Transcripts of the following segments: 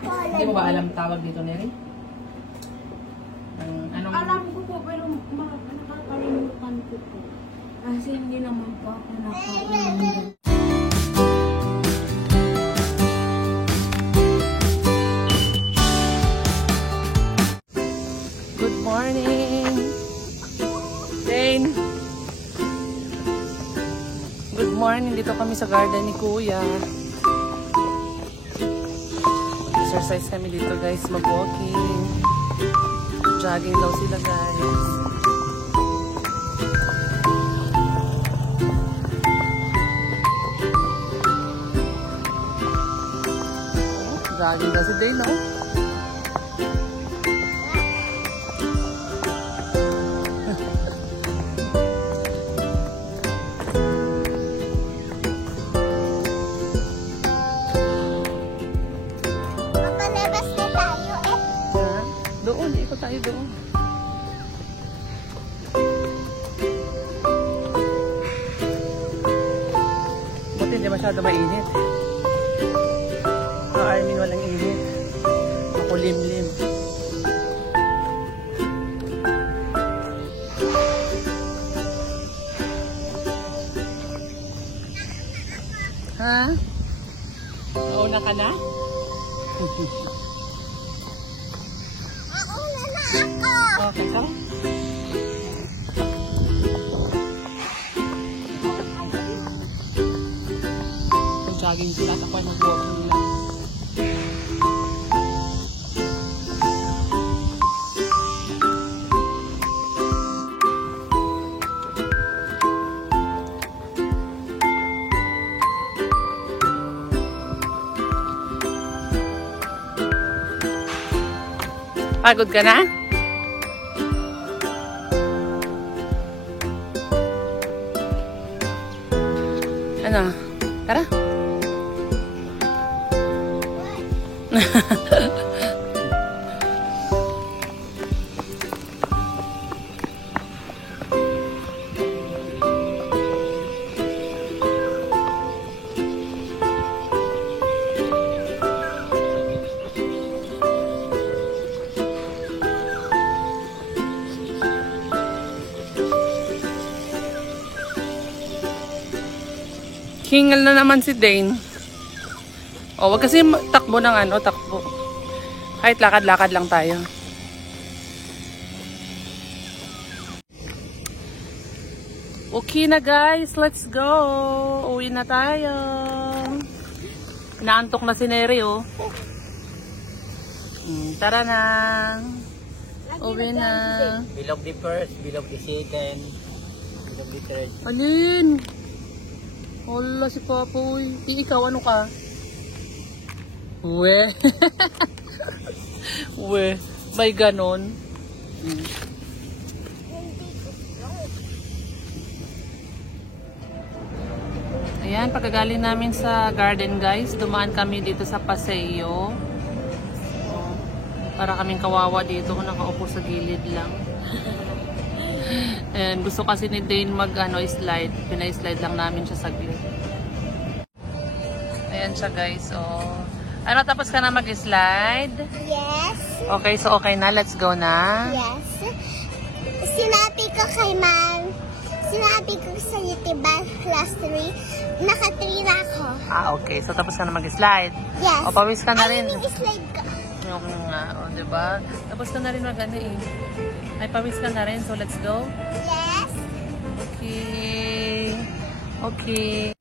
Hindi mo ba alam tawag dito, Neri? Anong... Alam ko po, pero nakakalimutan ko po. Kasi hindi naman po ako nakakalimutan. Good morning! Dane! Good morning! Dito kami sa garden ni Kuya. Exercise kami dito guys, mag-walking. Jogging daw sila guys. Jogging daw si Dane, no? Doon, ikot tayo doon. Buti hindi masyado mainit. I mean, walang init. Ako limlim. Ha? Nauna ka na? Okay, tara. Jogging sila, ako ay nag-walking nila. Pagod ka na? Ano? Tara. Hingal na naman si Dane. O, wag kasi takbo ng ano, takbo. Kahit lakad-lakad lang tayo. Okay na guys, let's go. Uwi na tayo. Inaantok na si Neri, oh. Tara na. Uwi na. Bilog the first, bilog the second, bilog the third. Alin? Wala si Papoy. Ikaw, ano ka? We. We. May ganon. Ayan, pagkagaling namin sa garden guys, dumaan kami dito sa Paseo. Para kaming kawawa dito kung nakaupo sa gilid lang. And gusto kasi ni Dane slide. Pina-slide lang namin siya saglit. Ayan siya guys. Oh. Ano, tapos ka na mag-slide? Yes. Okay, so okay na. Let's go na. Yes. Sinabi ko kay Ma'am, sinabi ko sa diba, class 3, naka-3 na ako. Okay. So tapos ka na mag-slide? Yes. O, pawis ka na rin. Ano yung slide ko? Yung nga, diba? Tapos ka na rin mag-ano eh. Ay, pawis ka na rin. So let's go. Yes. Okay. Okay.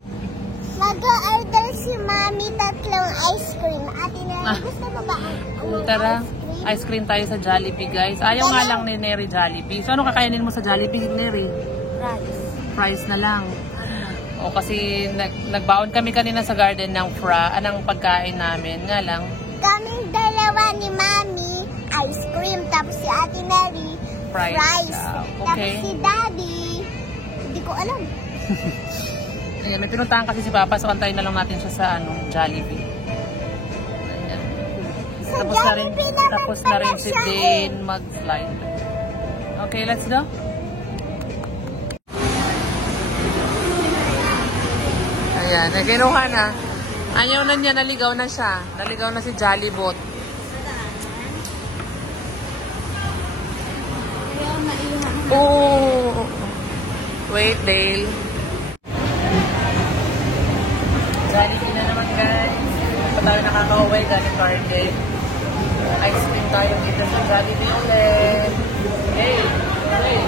Mag-order si Mami 3 ice cream. Ate Neri, gusto mo ba ang Tara, ice cream? ice cream tayo sa Jollibee guys. Ayaw nga lang ni Neri Jollibee. So ano kakainin mo sa Jollibee, Neri? Rice. Fries na lang. O kasi nagbaon kami kanina sa garden ng anong pagkain namin. Nga lang. Kaming dalawa ni Mami, ice cream. Tapos si Ate Neri, fries. Okay. Tapos si Daddy, hindi ko alam. Ayan, may pinuntahan kasi si Papa. So antayin na lang natin siya sa Jollibee. Ayan. Sa Tapos na rin, Jollibee naman tapos na rin pala si siya Dane mag-slide. Okay, let's go. Ayan, naginuha na. Ayaw na niya, naligaw na siya. Naligaw na si Jollibot. Kaya maihan. Oh. Wait, Dale. Jollibee na naman, guys. Pa tayo nakaka-uwi galing Target. Ice cream tayo dito sa Jollibee ulit. Hey! Hey!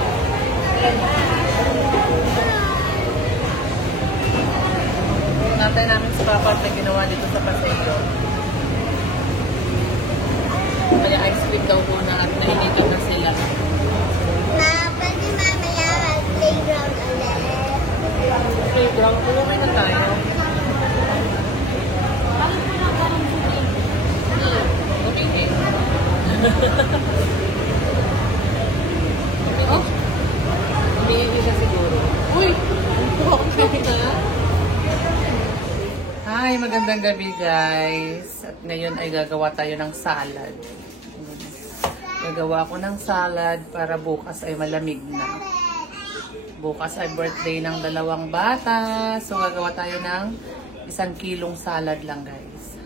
Natay namin si Papa na ginawa dito sa Paseo. Kaya ice cream daw muna at nainitan na sila. Ma, pwede mamaya mag-playground ulit. Playground, umuwi na tayo. Bakit mo nagkaroon sa baby? Umihi. Oh? Umihi siya siguro. Uy! Okay na. Hi, magandang gabi guys. At ngayon ay gagawa tayo ng salad. Gagawa ko ng salad para bukas ay malamig na. Bukas ay birthday ng 2 bata. So gagawa tayo ng 1 kilong salad lang guys.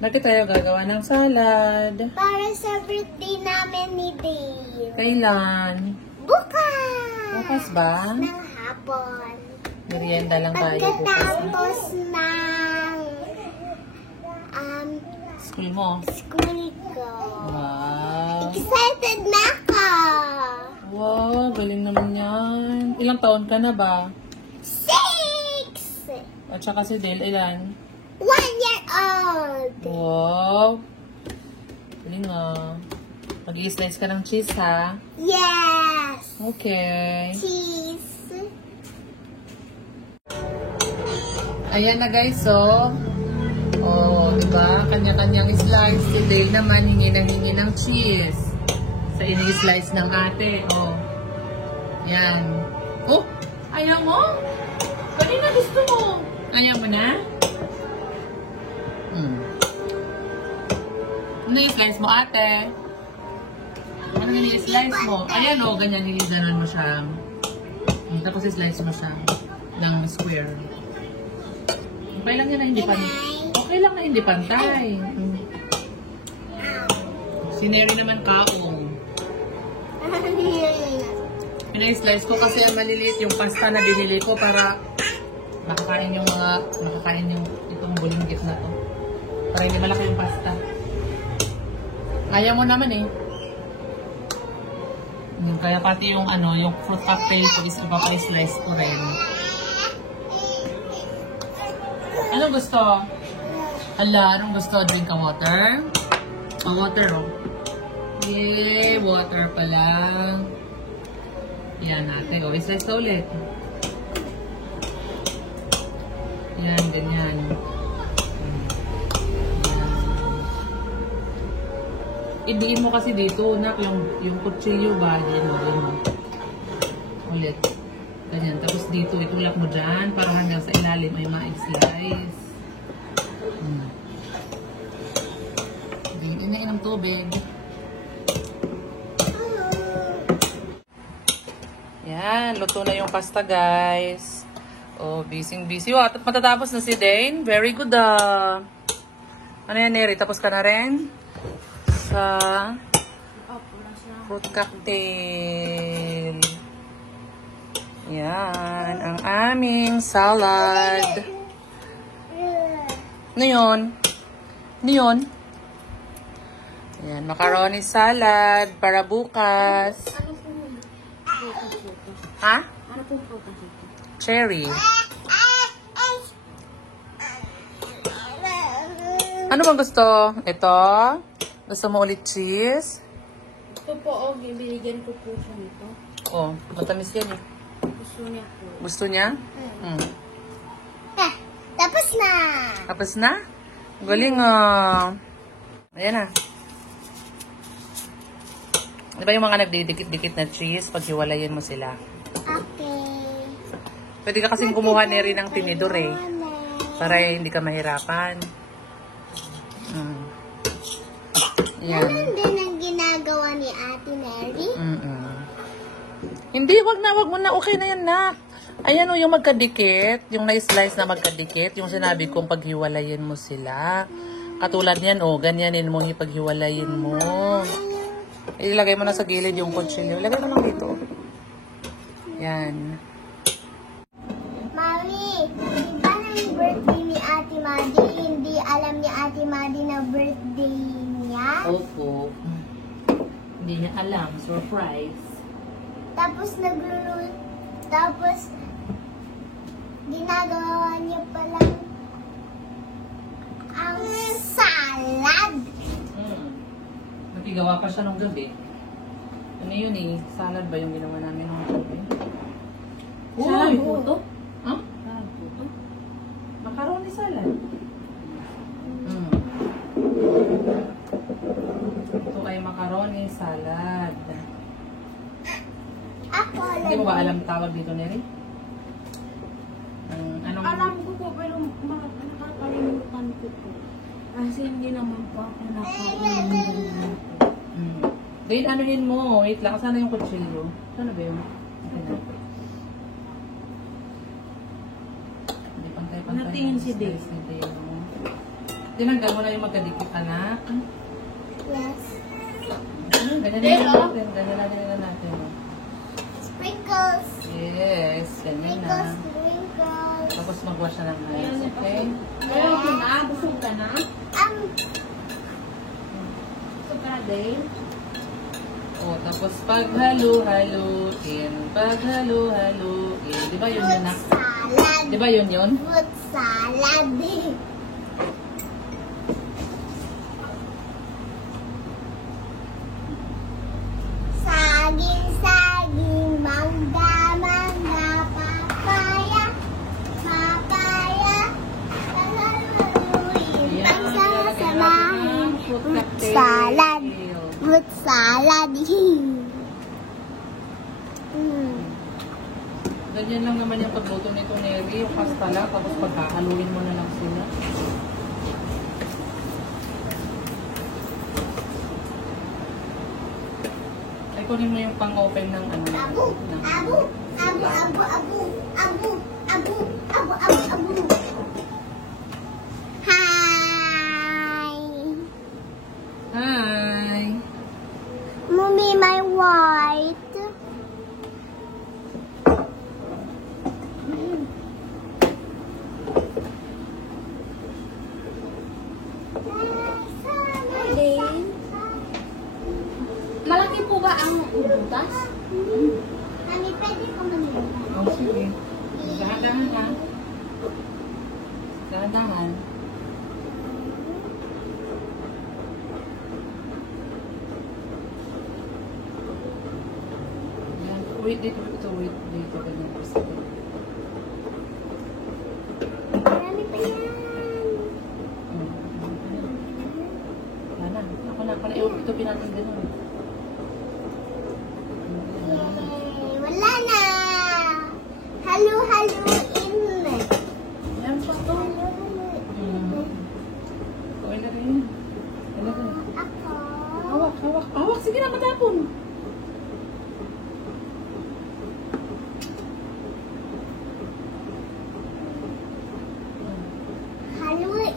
Bakit tayo gagawa ng salad? Para sa birthday namin ni Dave. Kailan? Bukas! Bukas ba? Ng hapon. Merienda lang tayo bukas. Pagkatapos ng School mo? school ko. Wow. Excited na ako! Wow, galing naman yan. Ilang taon ka na ba? 6! At saka si Dale, ilan? 1 year old! Wow. Galing nga. Mag-i-slice ka ng cheese, ha? Yes! Okay. Cheese! Ayan na guys, so. Oh, diba? Kanya-kanyang slice. Si Dale naman, hingi na hingi ng cheese. Sa ini-slice ng ate. Oh. Yan. Oh! Ayaw mo? Kanina gusto mo. Ayaw mo na? Ano yung slice mo, ate? Ano yung i-slice mo? Ayan o, ganyan, niliganan mo siya. Tapos i-slice mo siya ng square. Okay lang yan na hindi pantay. Okay lang na hindi pantay. Si Neri naman kaong. Pina-slice ko kasi ang maliliit yung pasta na binili ko para makakain yung itong bulinggit na to. Para hindi malaki yung pasta. Kaya mo naman eh. Kaya pati yung yung fruit cocktail ko is ipapa-slice ko rin. Anong gusto? Hala, anong gusto? Drink ka water? Water oh. Yay, water pala. Yan natin. O, slice ka ulit. Yan, ganyan. Idiin mo kasi dito, nak, yung kutsilyo ba? Yan mo. Ulit. Ganyan. Tapos dito, itulak mo dyan para hanggang sa ilalim ay ma-slice. Idiin ng tubig. Yan, luto na yung pasta, guys. Oh, busy. Oh, matatapos na si Dane. Very good, Ano yan, Neri? Tapos ka na rin? Sa fruit cocktail. Yan, ang aming salad. Ano yun? Ano yun? Yan, macaroni salad para bukas. Ha? Ano po po kasi ito? Cherry. Ano bang gusto? Ito? Gusto mo ulit cheese? Ito po, binigyan ko po siya nito. Oh, matamis yan eh. Gusto niya po. Gusto niya? Tapos na! Tapos na? Galing Ayan na. Di ba yung mga nagdidikit-dikit na cheese, paghiwalayin mo sila? Okay. Pwede ka kasing kumuha na rin ng tinidor eh. Para hindi ka mahirapan. Yan. Ganun din ang ginagawa ni Ate Mary? Hindi, wag mo na. Okay na yan, nak. Ayan o, yung magkadikit. Yung na-slice na magkadikit. Yung sinabi kong paghiwalayin mo sila. Katulad yan o, ganyanin mo ipaghiwalayin mo. Ilagay mo na sa gilid yung kutsilyo. Ilagay mo lang dito. Yan. Mami, di ba ng birthday ni Ate Maddie, hindi alam ni Ate Maddie na birthday niya? Opo. Hindi niya alam. Surprise. Tapos tapos ginagawa niya palang ang salad. Nagigawa pa siya nung gabi. Ano yun eh? Salad ba yung ginawa namin nung gabi? Salad po to? Huh? Salad po to? Macaroni salad. Ito ay macaroni salad. Ako Hindi mo ba alam tawag dito, Neri? Anong... Alam ko po, pero nakakalimutan ko po. Kasi hindi naman po ako nakain ng ganyan po. Then, anuhin mo. Wait lang. Sana yung kutsilyo. Sana ba yun? Okay. Hindi pantay-pantay. Natingin si Dave. Tinanggal mo na yung magkadikit, anak. Yes. Ganyan na natin. Sprinkles. Yes, ganyan na. Sprinkles. Tapos mag-wash na ng rice, okay? Kaya ko na, busog ka na. Busog ka na, Dave. O, tapos paghalo-haluin. Paghalo-haluin. Di ba yun yun, anak? Salad. Di ba yun yun? Fruit salad. Saging, mangga, papaya, paghaluin, pagsasamahin, fruit salad. Fruit salad. Ganyan lang naman yung pagluto nito, Neri. Yung pasta lang, tapos pagkahaluin mo na lang sila. Ay, kunin mo yung pang-open ng ano. Abu. Hi. Hi! Mommy, my white. Malaki po ba ang butas? Mami, pwede ko manila. Oh, sige. Dahan-dahan ha. Dahan-dahan. Yan. Wait dito. Wait dito. Ganyan po sa Marami pa yan. Wala na. Ako na pala. Ito pinatang gano'n. Yay, wala na. Halu-haluin. Yan pa to. Okay na rin. Ako. Hawak. Sige na, matapon. Haluin.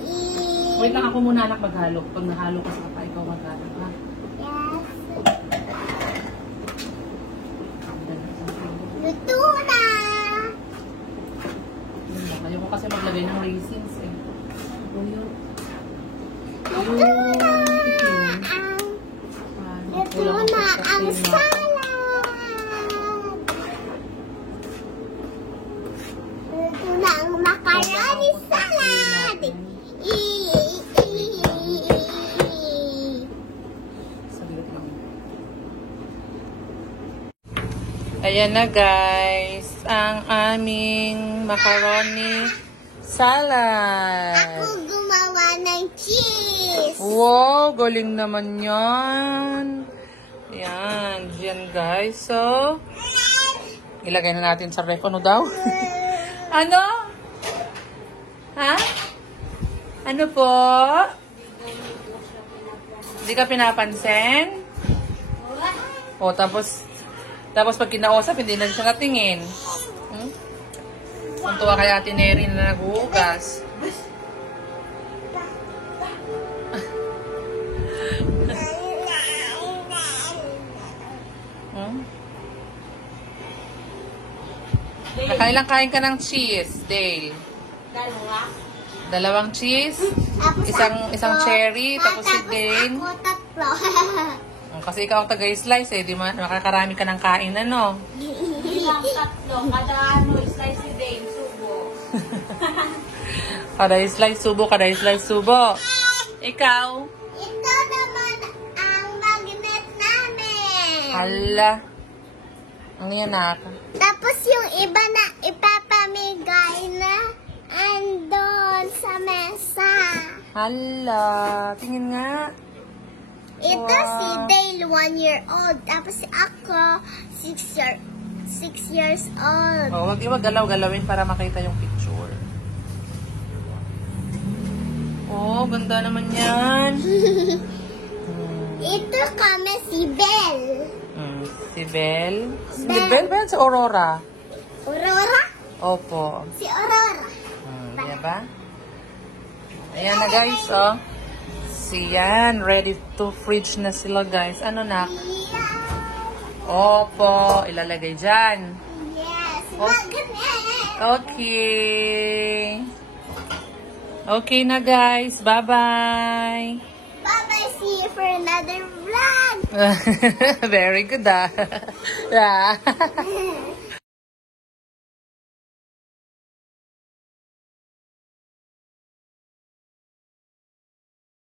Wait lang ako muna, anak, maghalo. Pag nahalo ka sa kapa, ikaw maghalo, ha? Yes. Luto na. Ayaw ko kasi maglagay ng raisins, eh. Luto na. Luto na ang salad. Luto na ang macaroni salad. Saglit lang. Ayan na, guys. Ang aming macaroni salad. Ako gumawa ng cheese. Wow, galing naman yan. Yan, yan guys. So, ilagay na natin sa ref. Ano daw? Ano? Ha? Ano po? Hindi ka pinapansin? O, tapos pag kinausap, hindi na siya natingin. Hmm? Tuntua kay Ate Neri na naghuhugas. Hmm? Nakailang kain ka ng cheese, Dale? Dalawang cheese? Tapos Isang cherry, tapos si Dane. Ako tatlo. Kasi ikaw taga-slice eh, di makakarami ka ng kain, ano? Hindi lang tatlo. Kada slice si Dane, subo. Kada-slice subo, kada-slice subo. Ikaw? Ito naman ang magnet namin. Hala. Ang yan na. Tapos yung iba na ipapamigay na andon sa mesa. Hala. Tingin nga. Ito Wow. si Dale, 1 year old. Tapos ako, 6 years old. Oh, wag galaw-galawin para makita yung picture. Oh, ganda naman yan. Ito kami si Belle. Si Belle. Si Belle ba yan? Si Aurora? Aurora? Opo. Si Aurora. Diba? Ayan na guys, oh. Siyan, ready to fridge na sila guys. Ano na? Yeah. Opo, ilalagay dyan. Yes. Oh. Magnet. Okay. Okay na guys. Bye-bye. Bye-bye. See you for another vlog. Very good ah. Yeah.